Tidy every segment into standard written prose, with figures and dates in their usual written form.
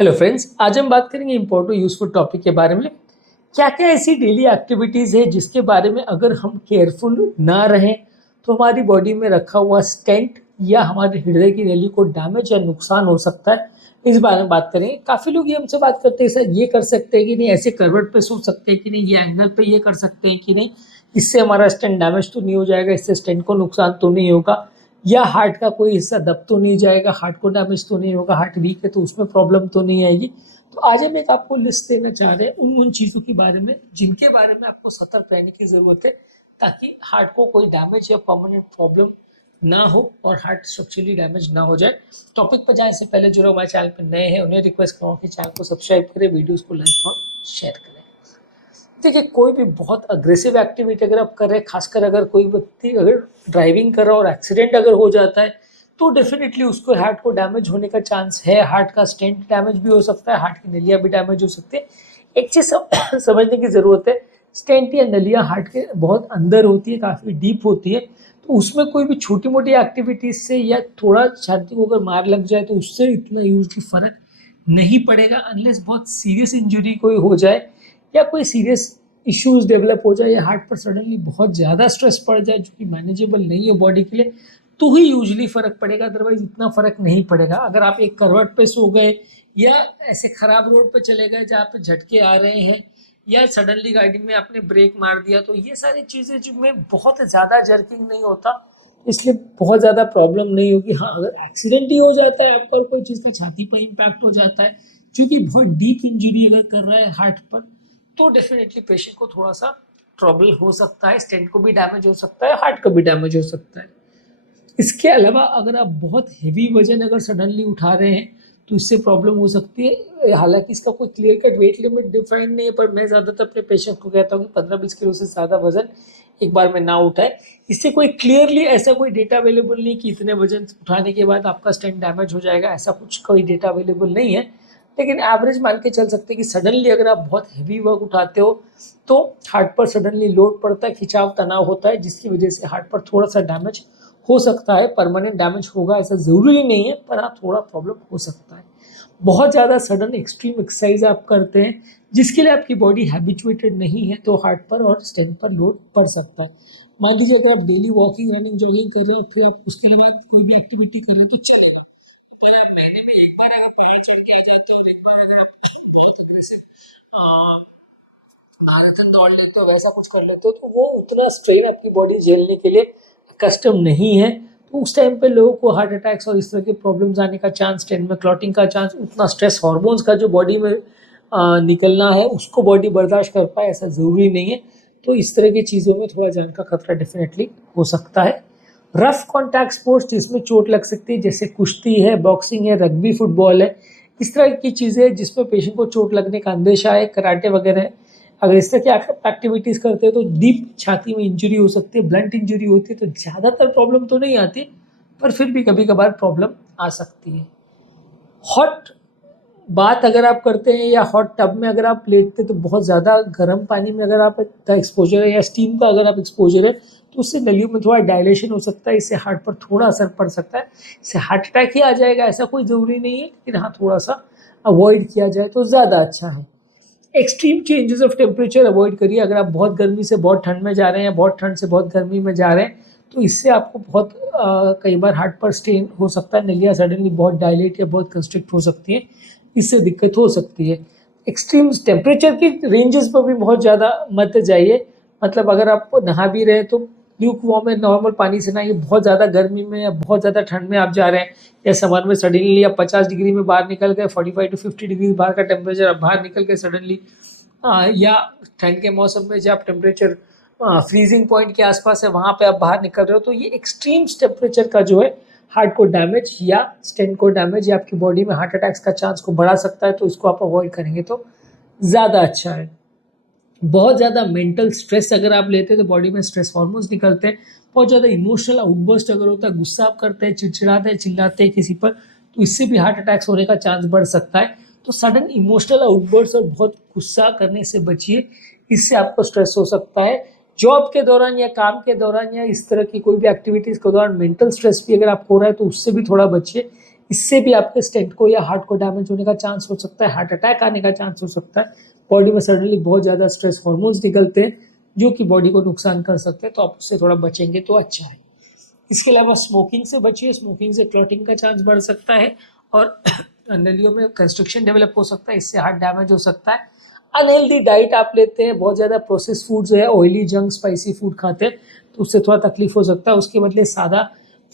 Hello friends, आज हम बात करेंगे इम्पोर्टेंट यूजफुल टॉपिक के बारे में। क्या क्या ऐसी डेली एक्टिविटीज़ है जिसके बारे में अगर हम केयरफुल ना रहें तो हमारी बॉडी में रखा हुआ स्टेंट या हमारे हृदय की नली को डैमेज या नुकसान हो सकता है। इस बारे में बात करेंगे। काफ़ी लोग ये हमसे बात करते हैं, सर ये कर सकते हैं कि नहीं, ऐसे करवट पे सो सकते हैं कि नहीं, ये एंगल पे ये कर सकते हैं कि नहीं, इससे हमारा स्टेंट डैमेज तो नहीं हो जाएगा, इससे स्टेंट को नुकसान तो नहीं होगा, या हार्ट का कोई हिस्सा दब तो नहीं जाएगा, हार्ट को डैमेज तो नहीं होगा, हार्ट वीक है तो उसमें प्रॉब्लम तो नहीं आएगी। तो आज हम एक आपको लिस्ट देना चाह रहे हैं उन चीज़ों के बारे में जिनके बारे में आपको सतर्क रहने की ज़रूरत है, ताकि हार्ट को कोई डैमेज या परमानेंट प्रॉब्लम ना हो और हार्ट स्ट्रक्चरली डैमेज ना हो जाए। टॉपिक पर जाने से पहले जो लोग हमारे चैनल पर नए हैं उन्हें रिक्वेस्ट करूँगा कि चैनल को सब्सक्राइब करें, वीडियोज़ को लाइक और शेयर करें। देखिए, कोई भी बहुत अग्रेसिव एक्टिविटी अगर आप कर रहे हैं, खासकर अगर कोई व्यक्ति अगर ड्राइविंग कर रहा है और एक्सीडेंट अगर हो जाता है तो डेफिनेटली उसको हार्ट को डैमेज होने का चांस है। हार्ट का स्टेंट डैमेज भी हो सकता है, हार्ट की नलियाँ भी डैमेज हो सकती है। एक चीज़ समझने की ज़रूरत है, स्टेंट या नलियाँ हार्ट के बहुत अंदर होती है, काफ़ी डीप होती है, तो उसमें कोई भी छोटी मोटी एक्टिविटीज से या थोड़ा छाती को अगर मार लग जाए तो उससे इतना यूजली फर्क नहीं पड़ेगा, अनलेस बहुत सीरियस इंजरी कोई हो जाए या कोई सीरियस इश्यूज डेवलप हो जाए या हार्ट पर सडनली बहुत ज़्यादा स्ट्रेस पड़ जाए जो कि मैनेजेबल नहीं है बॉडी के लिए, तो ही यूजली फ़र्क पड़ेगा। अदरवाइज इतना फ़र्क नहीं पड़ेगा। अगर आप एक करवट पे सो गए या ऐसे ख़राब रोड पे चले गए जहाँ पे झटके आ रहे हैं या सडनली गाड़ी में आपने ब्रेक मार दिया, तो ये सारी चीज़ें जिनमें बहुत ज़्यादा जर्किंग नहीं होता, इसलिए बहुत ज़्यादा प्रॉब्लम नहीं होगी। हाँ, अगर एक्सीडेंट ही हो जाता है आपका और कोई चीज़ का छाती पर इम्पैक्ट हो जाता है क्योंकि बहुत डीप इंजरी अगर कर रहा है हार्ट पर, तो डेफिनेटली पेशेंट को थोड़ा सा ट्रबल हो सकता है, स्टेंट को भी डैमेज हो सकता है, हार्ट को भी डैमेज हो सकता है। इसके अलावा अगर आप बहुत हेवी वजन अगर सडनली उठा रहे हैं तो इससे प्रॉब्लम हो सकती है। हालांकि इसका कोई clear cut weight limit define नहीं है, पर मैं ज़्यादातर अपने पेशेंट को कहता हूँ कि 15-20 किलो से ज़्यादा वजन एक बार में ना उठाए। इससे कोई क्लियरली ऐसा कोई डेटा अवेलेबल नहीं कि इतने वजन उठाने के बाद आपका स्टेंट डैमेज हो जाएगा, ऐसा कुछ कोई डेटा अवेलेबल नहीं है। लेकिन एवरेज मान के चल सकते हैं कि सडनली अगर आप बहुत हेवी वर्क उठाते हो तो हार्ट पर सडनली लोड पड़ता है, खिंचाव तनाव होता है, जिसकी वजह से हार्ट पर थोड़ा सा डैमेज हो सकता है। परमानेंट डैमेज होगा ऐसा ज़रूरी नहीं है, पर हाँ थोड़ा प्रॉब्लम हो सकता है। बहुत ज़्यादा सडन एक्सट्रीम एक्सरसाइज आप करते हैं जिसके लिए आपकी बॉडी हैबिचुएटेड नहीं है तो हार्ट पर और स्टेंट पर लोड पड़ सकता है। मान लीजिए अगर आप डेली वॉकिंग, रनिंग, जॉगिंग कर रहे हैं, फिर उसके बाद कोई भी एक्टिविटी कर रहे हैं तो चलेगा, पर महीने में एक बार अगर पहाड़ चढ़ के आ जाते हो और एक बार अगर आप बहुत अग्रेसिव मैराथन दौड़ लेते हो, वैसा कुछ कर लेते हो, तो वो उतना स्ट्रेन आपकी बॉडी झेलने के लिए कस्टम नहीं है। तो उस टाइम पे लोगों को हार्ट अटैक्स और इस तरह के प्रॉब्लम्स आने का चांस, स्टेन में क्लॉटिंग का चांस, उतना स्ट्रेस हार्मोन्स का जो बॉडी में निकलना है उसको बॉडी बर्दाश्त कर पाए ऐसा ज़रूरी नहीं है। तो इस तरह की चीज़ों में थोड़ा जान का खतरा डेफिनेटली हो सकता है। रफ कॉन्टैक्ट स्पोर्ट्स जिसमें चोट लग सकती है, जैसे कुश्ती है, बॉक्सिंग है, रग्बी, फुटबॉल है, इस तरह की चीज़ें जिसमें पेशेंट को चोट लगने का अंदेशा है, कराटे वगैरह है, अगर इस तरह की एक्टिविटीज़ करते हैं तो डीप छाती में इंजरी हो सकती है, ब्लंट इंजरी होती है। तो ज़्यादातर प्रॉब्लम तो नहीं आती, पर फिर भी कभी कभार प्रॉब्लम आ सकती है। हॉट बात अगर आप करते हैं या हॉट टब में अगर आप लेटते हैं तो बहुत ज़्यादा गर्म पानी में अगर आप का एक्सपोजर है या स्टीम का अगर आप एक्सपोजर है तो उससे नलियों में थोड़ा डायलेशन हो सकता है, इससे हार्ट पर थोड़ा असर पड़ सकता है, इससे हार्ट अटैक ही आ जाएगा ऐसा कोई ज़रूरी नहीं है, लेकिन हाँ थोड़ा सा अवॉइड किया जाए तो ज़्यादा अच्छा है। Extreme changes of temperature avoid करिए। अगर आप बहुत गर्मी से बहुत ठंड में जा रहे हैं या बहुत ठंड से बहुत गर्मी में जा रहे हैं तो इससे आपको बहुत कई बार हार्ट पर स्ट्रेन हो सकता है, नलियाँ सडनली बहुत डायलेट या बहुत कंस्ट्रिक्ट हो सकती हैं, इससे दिक्कत हो सकती है। एक्सट्रीम टेम्परेचर की रेंजेस पर भी बहुत ज़्यादा मत जाइए। मतलब अगर आप नहा भी रहे हैं तो ल्यूक वार्म में नॉर्मल पानी से नहाइए। बहुत ज़्यादा गर्मी में या बहुत ज़्यादा ठंड में आप जा रहे हैं या समर में सडनली आप 50 डिग्री में बाहर निकल गए, 45 to 50 डिग्री बाहर का टेम्परेचर, आप बाहर निकल गए सडनली, या ठंड के मौसम में जब टेम्परेचर फ्रीजिंग पॉइंट के आसपास है वहाँ पे आप बाहर निकल रहे हो, तो ये एक्सट्रीम टेम्परेचर का जो है हार्ट को डैमेज या स्टेंट को डैमेज या आपकी बॉडी में हार्ट अटैक्स का चांस को बढ़ा सकता है, तो इसको आप अवॉइड करेंगे तो ज़्यादा अच्छा है। बहुत ज़्यादा मेंटल स्ट्रेस अगर आप लेते हैं तो बॉडी में स्ट्रेस हार्मोन्स निकलते हैं। बहुत ज़्यादा इमोशनल आउटबर्स्ट अगर होता है, गुस्सा आप करते हैं, चिड़चिड़ाते हैं, चिल्लाते हैं किसी पर, तो इससे भी हार्ट अटैक्स होने का चांस बढ़ सकता है। तो सडन इमोशनल आउटबर्स्ट और बहुत गुस्सा करने से बचिए, इससे आपको स्ट्रेस हो सकता है। जॉब के दौरान या काम के दौरान या इस तरह की कोई भी एक्टिविटीज़ के दौरान मेंटल स्ट्रेस भी अगर आपको हो रहा है तो उससे भी थोड़ा बचिए, इससे भी आपके स्टेंट को या हार्ट को डैमेज होने का चांस हो सकता है, हार्ट अटैक आने का चांस हो सकता है। बॉडी में सडनली बहुत ज़्यादा स्ट्रेस हार्मोन्स निकलते हैं जो कि बॉडी को नुकसान कर सकते हैं, तो आप उससे थोड़ा बचेंगे तो अच्छा है। इसके अलावा स्मोकिंग से बचिए, स्मोकिंग से क्लॉटिंग का चांस बढ़ सकता है और नलियों में कंस्ट्रक्शन डेवलप हो सकता है, इससे हार्ट डैमेज हो सकता है। अनहेल्दी डाइट आप लेते हैं, बहुत ज़्यादा प्रोसेस फूड्स है, ऑयली जंक स्पाइसी फूड खाते हैं, तो उससे थोड़ा तकलीफ हो सकता है। उसके बदले सादा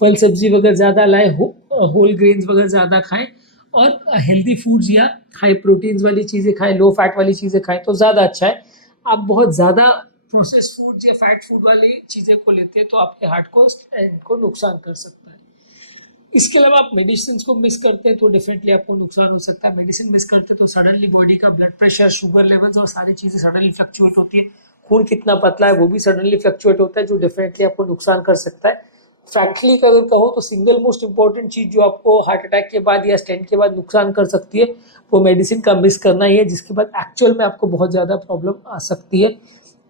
फल सब्जी वगैरह ज़्यादा लाए, होल ग्रेन्स वगैरह ज़्यादा खाएं और हेल्दी फूड्स या हाई प्रोटीन्स वाली चीज़ें खाएं, लो फैट वाली चीज़ें खाएं तो ज़्यादा अच्छा है। आप बहुत ज़्यादा प्रोसेस फूड्स या फैट फूड वाली चीज़ें को लेते हैं तो आपके हार्ट को नुकसान कर सकता है। इसके अलावा आप मेडिसिन को मिस करते हैं तो डेफिनेटली आपको नुकसान हो सकता है। मेडिसिन मिस करते हैं तो सडनली बॉडी का ब्लड प्रेशर, शुगर लेवल्स और सारी चीज़ें सडनली फ्लक्चुएट होती है। खून कितना पतला है वो भी सडनली फ्लक्चुएट होता है, जो डेफिनेटली आपको नुकसान कर सकता है। फ्रैंकली अगर कहो तो सिंगल मोस्ट इंपॉर्टेंट चीज़ जो आपको हार्ट अटैक के बाद या स्टेंट के बाद नुकसान कर सकती है वो मेडिसिन का मिस करना ही है, जिसके बाद एक्चुअल में आपको बहुत ज़्यादा प्रॉब्लम आ सकती है,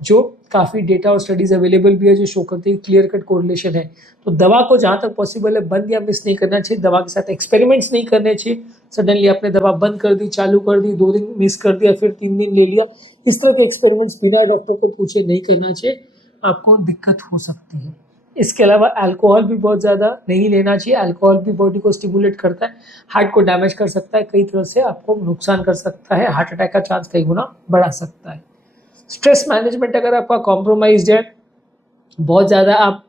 जो काफ़ी डेटा और स्टडीज़ अवेलेबल भी है जो शो करती है क्लियर कट कोरिलेशन है। तो दवा को जहाँ तक पॉसिबल है बंद या मिस नहीं करना चाहिए, दवा के साथ एक्सपेरिमेंट्स नहीं करने चाहिए। सडनली आपने दवा बंद कर दी, चालू कर दी, 2 दिन मिस कर दिया, फिर 3 दिन ले लिया, इस तरह के एक्सपेरिमेंट्स बिना डॉक्टर को पूछे नहीं करना चाहिए, आपको दिक्कत हो सकती है। इसके अलावा अल्कोहल भी बहुत ज़्यादा नहीं लेना चाहिए, अल्कोहल भी बॉडी को स्टिमुलेट करता है, हार्ट को डैमेज कर सकता है, कई तरह से आपको नुकसान कर सकता है, हार्ट अटैक का चांस कई गुना बढ़ा सकता है। स्ट्रेस मैनेजमेंट अगर आपका कॉम्प्रोमाइज्ड है, बहुत ज़्यादा आप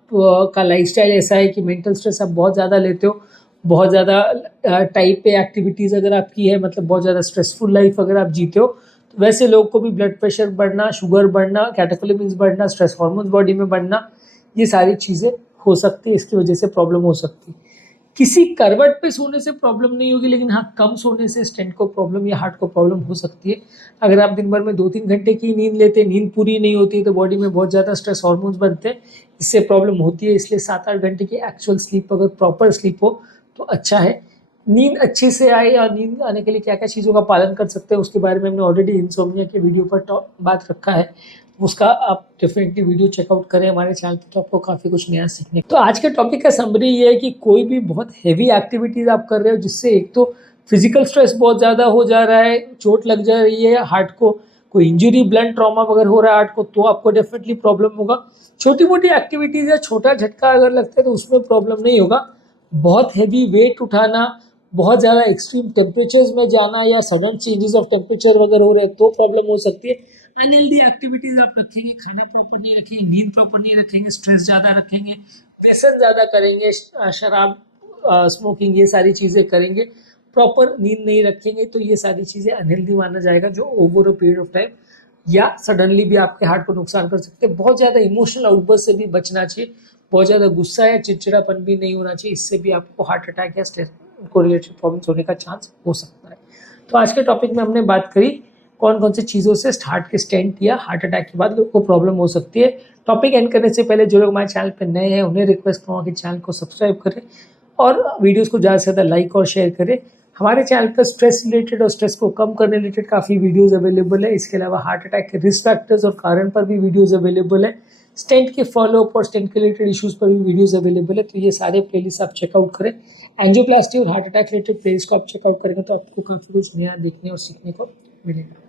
का लाइफस्टाइल ऐसा है कि मेंटल स्ट्रेस आप बहुत ज़्यादा लेते हो, बहुत ज़्यादा टाइप पे एक्टिविटीज़ अगर आपकी है, मतलब बहुत ज़्यादा स्ट्रेसफुल लाइफ अगर आप जीते हो, तो वैसे लोग को भी ब्लड प्रेशर बढ़ना, शुगर बढ़ना, कैटेकोलेमिन्स बढ़ना, स्ट्रेस हार्मोन्स बॉडी में बढ़ना, ये सारी चीज़ें हो सकती है, इसकी वजह से प्रॉब्लम हो सकती है। किसी करवट पे सोने से प्रॉब्लम नहीं होगी, लेकिन हाँ कम सोने से स्टेंट को प्रॉब्लम या हार्ट को प्रॉब्लम हो सकती है। अगर आप दिन भर में 2-3 घंटे की नींद लेते हैं, नींद पूरी नहीं होती है तो बॉडी में बहुत ज़्यादा स्ट्रेस हार्मोन्स बनते हैं, इससे प्रॉब्लम होती है। इसलिए 7-8 घंटे की एक्चुअल स्लीप अगर प्रॉपर स्लीप हो तो अच्छा है। नींद अच्छे से आए और नींद आने के लिए क्या क्या चीज़ों का पालन कर सकते हैं उसके बारे में हमने ऑलरेडी इंसोम्निया के वीडियो पर बात रखा है, उसका आप डेफिनेटली वीडियो चेकआउट करें हमारे चैनल पे, तो आपको काफ़ी कुछ नया सीखने। तो आज के टॉपिक का समरी ये है कि कोई भी बहुत हैवी एक्टिविटीज़ आप कर रहे हो जिससे एक तो फिजिकल स्ट्रेस बहुत ज़्यादा हो जा रहा है, चोट लग जा रही है हार्ट को, कोई इंजरी, ब्लंट ट्रॉमा वगैरह हो रहा है हार्ट को, तो आपको डेफिनेटली प्रॉब्लम होगा। छोटी मोटी एक्टिविटीज़ या छोटा झटका अगर लगता है तो उसमें प्रॉब्लम नहीं होगा। बहुत हैवी वेट उठाना, बहुत ज़्यादा एक्सट्रीम टेम्परेचर्स में जाना या सडन चेंजेस ऑफ टेम्परेचर वगैरह हो रहे हैं तो प्रॉब्लम हो सकती है। अनहेल्दी एक्टिविटीज़ आप रखेंगे, खाना प्रॉपर नहीं रखेंगे, नींद प्रॉपर नहीं रखेंगे, स्ट्रेस ज़्यादा रखेंगे, व्यसन ज़्यादा करेंगे, शराब, स्मोकिंग, ये सारी चीज़ें करेंगे, प्रॉपर नींद नहीं रखेंगे, तो ये सारी चीज़ें अनहेल्दी माना जाएगा, जो over a period of time या सडनली भी आपके हार्ट को नुकसान कर सकते हैं। बहुत ज़्यादा इमोशनल आउटबर्स्ट से भी बचना चाहिए, बहुत ज़्यादा गुस्सा या चिड़चिड़ापन भी नहीं होना चाहिए, इससे भी आपको हार्ट अटैक या स्ट्रेस को रिलेटेड प्रॉब्लम्स होने का चांस हो सकता है। तो आज के टॉपिक में हमने बात करी कौन कौन सी चीज़ों से हार्ट के स्टेंट या हार्ट अटैक के बाद लोगों को प्रॉब्लम हो सकती है। टॉपिक एंड करने से पहले जो लोग हमारे चैनल पर नए हैं उन्हें रिक्वेस्ट करूँगा कि चैनल को सब्सक्राइब करें और वीडियोस को ज़्यादा से ज़्यादा लाइक और शेयर करें। हमारे चैनल पर स्ट्रेस रिलेटेड और स्ट्रेस को कम करने रिलेटेड काफ़ी वीडियोस अवेलेबल है। इसके अलावा हार्ट अटैक के रिस्क फैक्टर्स और कारण पर भी वीडियोस अवेलेबल है। स्टेंट के फॉलोअप और स्टेंट के रिलेटेड इश्यूज़ पर भी वीडियोस अवेलेबल है, तो ये सारे प्लेलिस्ट आप चेकआउट करें। एंजियोप्लास्टी और हार्ट अटैक रिलेटेड प्लेलिस्ट को आप चेकआउट करेंगे तो आपको काफ़ी कुछ नया देखने और सीखने को मिलेगा।